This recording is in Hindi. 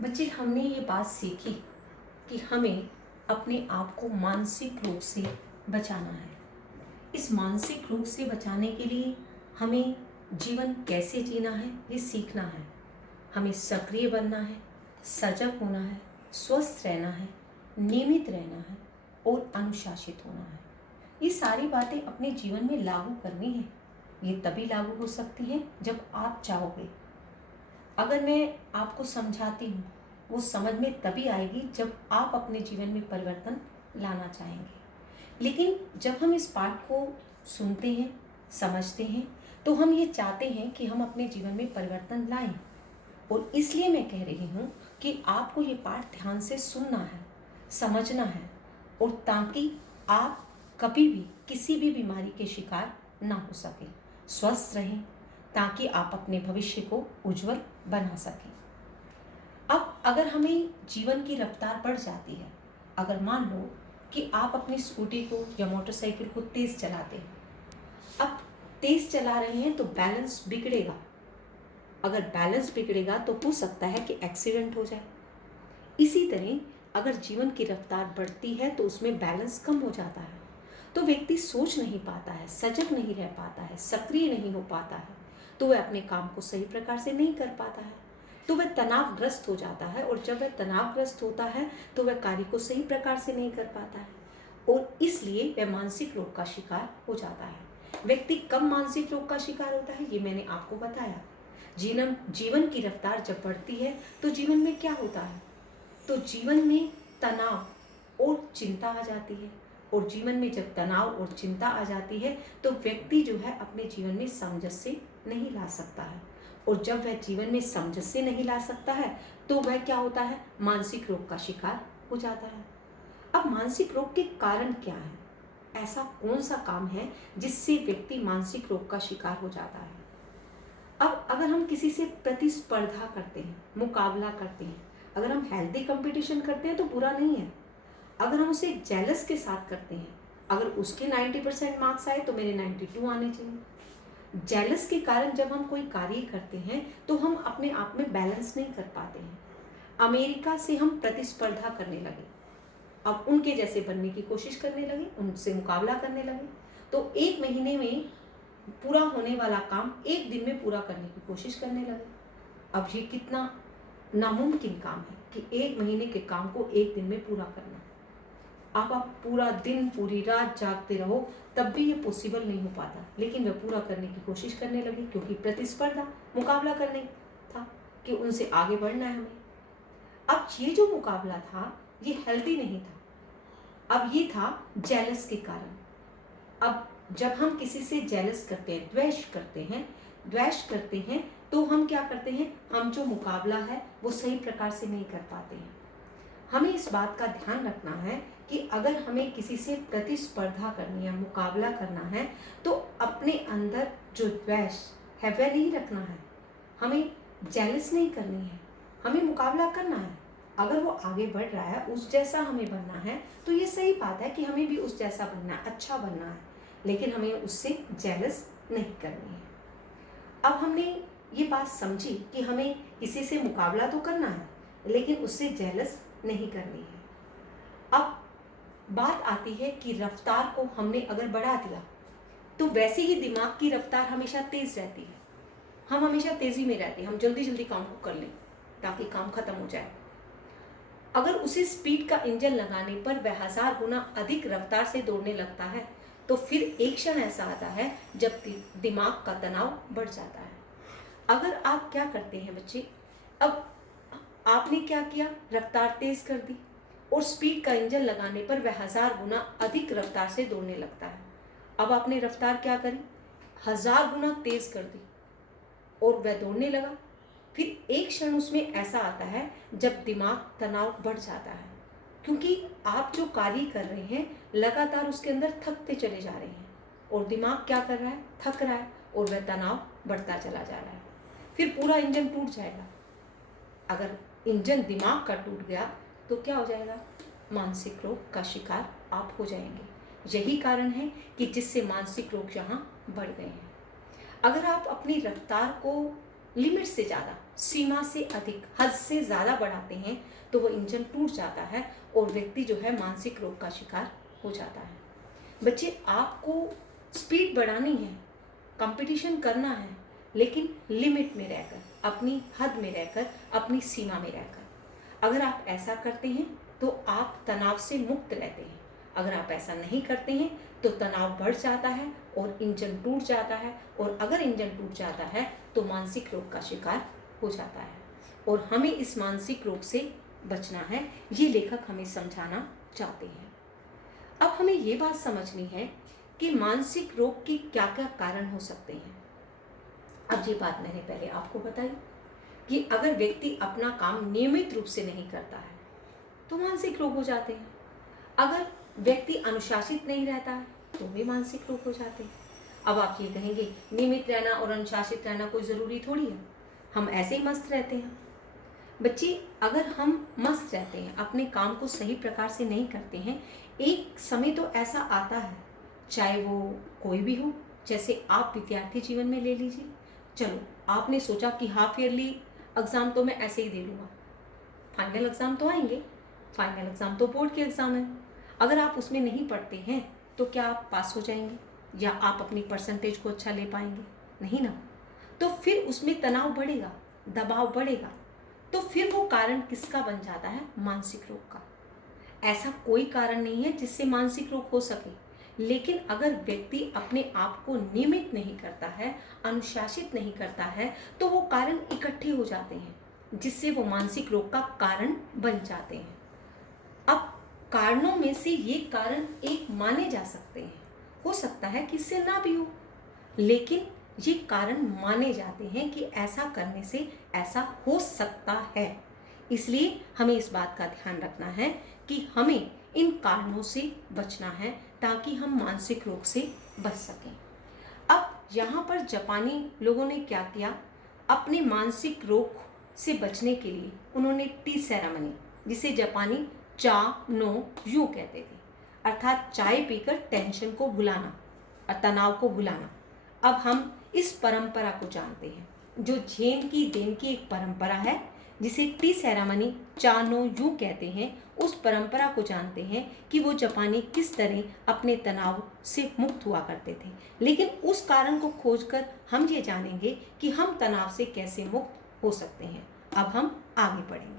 बच्चे, हमने ये बात सीखी कि हमें अपने आप को मानसिक रोग से बचाना है। इस मानसिक रोग से बचाने के लिए हमें जीवन कैसे जीना है ये सीखना है। हमें सक्रिय बनना है, सजग होना है, स्वस्थ रहना है, नियमित रहना है और अनुशासित होना है। ये सारी बातें अपने जीवन में लागू करनी है। ये तभी लागू हो सकती हैं जब आप चाहोगे। अगर मैं आपको समझाती हूँ, वो समझ में तभी आएगी जब आप अपने जीवन में परिवर्तन लाना चाहेंगे। लेकिन जब हम इस पाठ को सुनते हैं, समझते हैं, तो हम ये चाहते हैं कि हम अपने जीवन में परिवर्तन लाएं। और इसलिए मैं कह रही हूँ कि आपको ये पाठ ध्यान से सुनना है, समझना है, और ताकि आप कभी भी किसी भी बीमारी के शिकार ना हो सके, स्वस्थ रहें, ताकि आप अपने भविष्य को उज्जवल बना सकें। अब अगर हमें जीवन की रफ्तार बढ़ जाती है, अगर मान लो कि आप अपनी स्कूटी को या मोटरसाइकिल को तेज़ चलाते हैं, अब तेज़ चला रहे हैं तो बैलेंस बिगड़ेगा। अगर बैलेंस बिगड़ेगा तो हो सकता है कि एक्सीडेंट हो जाए। इसी तरह अगर जीवन की रफ्तार बढ़ती है तो उसमें बैलेंस कम हो जाता है, तो व्यक्ति सोच नहीं पाता है, सजग नहीं रह पाता है, सक्रिय नहीं हो पाता है, तो वह अपने काम को सही प्रकार से नहीं कर पाता है, तो वह तनावग्रस्त हो जाता है। और जब वह तनावग्रस्त होता है तो वह कार्य को सही प्रकार से नहीं कर पाता है, और इसलिए वह मानसिक रोग का शिकार हो जाता है। व्यक्ति कब मानसिक रोग का शिकार होता है ये मैंने आपको बताया। जीवन की रफ्तार जब बढ़ती है तो जीवन में क्या होता है, तो जीवन में तनाव और चिंता आ जाती है। और जीवन में जब तनाव और चिंता आ जाती है तो व्यक्ति जो है अपने जीवन में सामंजस्य नहीं ला सकता है। और जब वह जीवन में सामंजस्य नहीं ला सकता है तो वह क्या होता है, मानसिक रोग का शिकार हो जाता है। अब मानसिक रोग के कारण क्या है, ऐसा कौन सा काम है जिससे व्यक्ति मानसिक रोग का शिकार हो जाता है। अब अगर हम किसी से प्रतिस्पर्धा करते हैं, मुकाबला करते हैं, अगर हम हेल्दी कंपटीशन करते हैं तो बुरा नहीं है। अगर हम उसे जेलस के साथ करते हैं, अगर उसके 90% मार्क्स आए तो मेरे 92 आने चाहिए। जेलस के कारण जब हम कोई कार्य करते हैं तो हम अपने आप में बैलेंस नहीं कर पाते हैं। अमेरिका से हम प्रतिस्पर्धा करने लगे, अब उनके जैसे बनने की कोशिश करने लगे, उनसे मुकाबला करने लगे, तो एक महीने में पूरा होने वाला काम एक दिन में पूरा करने की कोशिश करने लगे। अब ये कितना नामुमकिन काम है कि एक महीने के काम को एक दिन में पूरा करना। आप पूरा दिन पूरी रात जागते रहो तब भी ये पॉसिबल नहीं हो पाता, लेकिन वह पूरा करने की कोशिश करने लगे क्योंकि प्रतिस्पर्धा, मुकाबला करने था कि उनसे आगे बढ़ना है हमें। अब ये जो मुकाबला था ये हेल्दी नहीं था, अब ये था जेलस के कारण। अब जब हम किसी से जेलस करते हैं, द्वेष करते हैं तो हम क्या करते हैं, हम जो मुकाबला है वो सही प्रकार से नहीं कर पाते हैं। हमें इस बात का ध्यान रखना है कि अगर हमें किसी से प्रतिस्पर्धा करनी है, मुकाबला करना है, तो अपने अंदर जो द्वेष है वह नहीं रखना है, हमें जेलस नहीं करनी है, हमें मुकाबला करना है। अगर वो आगे बढ़ रहा है, उस जैसा हमें बनना है, तो ये सही बात है कि हमें भी उस जैसा बनना है, अच्छा बनना है, लेकिन हमें उससे जेलस नहीं करनी है। अब हमने ये बात समझी कि हमें किसी से मुकाबला तो करना है लेकिन उससे जेलस नहीं करनी है। अब बात आती है कि रफ्तार को हमने अगर बढ़ा दिया तो वैसे ही दिमाग की रफ्तार हमेशा तेज रहती है, हम हमेशा तेजी में रहते हैं, हम जल्दी जल्दी काम को कर लें ताकि काम खत्म हो जाए। अगर उसी स्पीड का इंजन लगाने पर वह 1000 गुना अधिक रफ्तार से दौड़ने लगता है तो फिर एक क्षण ऐसा आता है जब दिमाग का तनाव बढ़ जाता है। अगर आप क्या करते हैं बच्चे, अब आपने क्या किया, रफ्तार तेज कर दी और स्पीड का इंजन लगाने पर वह 1000 गुना अधिक रफ्तार से दौड़ने लगता है। अब आपने रफ्तार क्या करी, 1000 गुना तेज कर दी और वह दौड़ने लगा। फिर एक क्षण उसमें ऐसा आता है जब दिमाग तनाव बढ़ जाता है, क्योंकि आप जो कार्य कर रहे हैं लगातार उसके अंदर थकते चले जा रहे हैं और दिमाग क्या कर रहा है, थक रहा है और वह तनाव बढ़ता चला जा रहा है। फिर पूरा इंजन टूट जाएगा। अगर इंजन दिमाग का टूट गया तो क्या हो जाएगा, मानसिक रोग का शिकार आप हो जाएंगे। यही कारण है कि जिससे मानसिक रोग यहाँ बढ़ गए हैं। अगर आप अपनी रफ्तार को लिमिट से ज़्यादा, सीमा से अधिक, हद से ज़्यादा बढ़ाते हैं तो वो इंजन टूट जाता है और व्यक्ति जो है मानसिक रोग का शिकार हो जाता है। बच्चे, आपको स्पीड बढ़ानी है, कंपटीशन करना है, लेकिन लिमिट में रहकर, अपनी हद में रहकर, अपनी सीमा में रहकर। अगर आप ऐसा करते हैं तो आप तनाव से मुक्त रहते हैं। अगर आप ऐसा नहीं करते हैं तो तनाव बढ़ जाता है और इंजन टूट जाता है, और अगर इंजन टूट जाता है तो मानसिक रोग का शिकार हो जाता है। और हमें इस मानसिक रोग से बचना है, ये लेखक हमें समझाना चाहते हैं। अब हमें ये बात समझनी है कि मानसिक रोग के क्या क्या कारण हो सकते हैं। अब ये बात मैंने पहले आपको बताई कि अगर व्यक्ति अपना काम नियमित रूप से नहीं करता है तो मानसिक रोग हो जाते हैं। अगर व्यक्ति अनुशासित नहीं रहता है तो भी मानसिक रोग हो जाते हैं। अब आप ये कहेंगे, नियमित रहना और अनुशासित रहना कोई ज़रूरी थोड़ी है, हम ऐसे ही मस्त रहते हैं। बच्चे, अगर हम मस्त रहते हैं, अपने काम को सही प्रकार से नहीं करते हैं, एक समय तो ऐसा आता है, चाहे वो कोई भी हो, जैसे आप विद्यार्थी जीवन में ले लीजिए। चलो, आपने सोचा कि हाफ ईयरली एग्ज़ाम तो मैं ऐसे ही दे लूँगा, फाइनल एग्ज़ाम तो आएंगे, फाइनल एग्ज़ाम तो बोर्ड के एग्ज़ाम है। अगर आप उसमें नहीं पढ़ते हैं तो क्या आप पास हो जाएंगे या आप अपनी परसेंटेज को अच्छा ले पाएंगे? नहीं ना। तो फिर उसमें तनाव बढ़ेगा, दबाव बढ़ेगा, तो फिर वो कारण किसका बन जाता है? मानसिक रोग का। ऐसा कोई कारण नहीं है जिससे मानसिक रोग हो सके, लेकिन अगर व्यक्ति अपने आप को नियमित नहीं करता है, अनुशासित नहीं करता है, तो वो कारण इकट्ठे हो जाते हैं जिससे वो मानसिक रोग का कारण बन जाते हैं। अब कारणों में से ये कारण एक माने जा सकते हैं, हो सकता है कि इससे ना भी हो, लेकिन ये कारण माने जाते हैं कि ऐसा करने से ऐसा हो सकता है। इसलिए हमें इस बात का ध्यान रखना है कि हमें इन कारणों से बचना है ताकि हम मानसिक रोग से बच सकें। अब यहाँ पर जापानी लोगों ने क्या किया, अपने मानसिक रोग से बचने के लिए उन्होंने टी सेरेमनी, जिसे जापानी चा नो यू कहते थे, अर्थात चाय पीकर टेंशन को भुलाना और तनाव को भुलाना। अब हम इस परंपरा को जानते हैं, जो झेन की देन की एक परंपरा है जिसे टी सेरेमनी चा नो यू कहते हैं। उस परंपरा को जानते हैं कि वो जापानी किस तरह अपने तनाव से मुक्त हुआ करते थे, लेकिन उस कारण को खोजकर हम ये जानेंगे कि हम तनाव से कैसे मुक्त हो सकते हैं। अब हम आगे बढ़ेंगे।